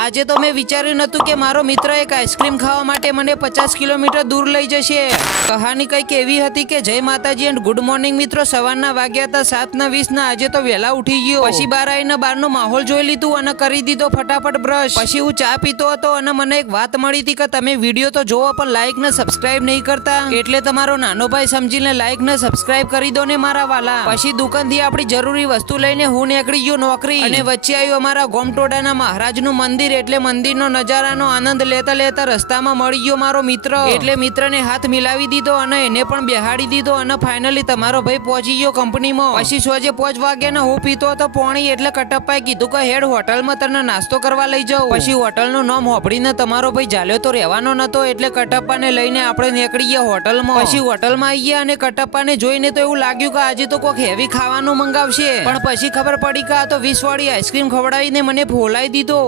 આજે તો મેં વિચાર્યું નતું કે મારો મિત્ર એક આઈસ્ક્રીમ ખાવા માટે મને 50 કિલોમીટર દૂર લઈ જશે। કહાની કંઈક એવી હતી કે જય માતાજી એન્ડ ગુડ મોર્નિંગ મિત્રો। સવારના વાગ્યા હતા 7:20 ના। આજે તો વહેલા ઉઠી ગયો। પછી બહાર આવીને બહારનો માહોલ જોઈ લીધું અને કરી દીધો ફટાફટ બ્રશ। પછી હું ચા પીતો હતો અને મને એક વાત મળી હતી કે તમે વિડીયો તો જોવો પણ લાઈક ને સબસ્ક્રાઇબ નહીં કરતા, એટલે તમારો નાનો ભાઈ સમજીને લાઈક ને સબસ્ક્રાઇબ કરી દો ને મારા વાલા। પછી દુકાનથી આપણી જરૂરી વસ્તુ લઈને હું નીકળી ગયો નોકરી, અને વચ્ચે આવ્યું અમારા ગોમટોડાના મહારાજનું મંદિર। એટલે મંદિરનો નજારાનો આનંદ લેતા લેતા રસ્તામાં મળી ગયો મારો મિત્ર, એટલે મિત્રને હાથ મિલાવી દીધો અને એને પણ બેહાડી દીધો અને ફાઇનલી તમારો ભાઈ પહોંચી ગયો કંપનીમાં। પછી સોજે 5 વાગ્યાના હું પીતો હતો પાણી, એટલે કટપ્પાએ કીધું કે હેડ હોટલમાં તને નાસ્તો કરવા લઈ જાઉં। પછી હોટલનું નામ હોભળીને તમારો ભાઈ ઝાલ્યો તો રહેવાનો નતો, એટલે કટપ્પાને લઈને આપણે નીકળી ગયા હોટલમાં। પછી હોટલમાં આવી ગયા અને કટપ્પાને જોઈને તો એવું લાગ્યું કે આજે તો કોઈક હેવી ખાવાનું મંગાવશે, પણ પછી ખબર પડી કે આ તો 20 વાળી આઈસ્ક્રીમ ખવડાવીને મને ફોલાઈ દીધો।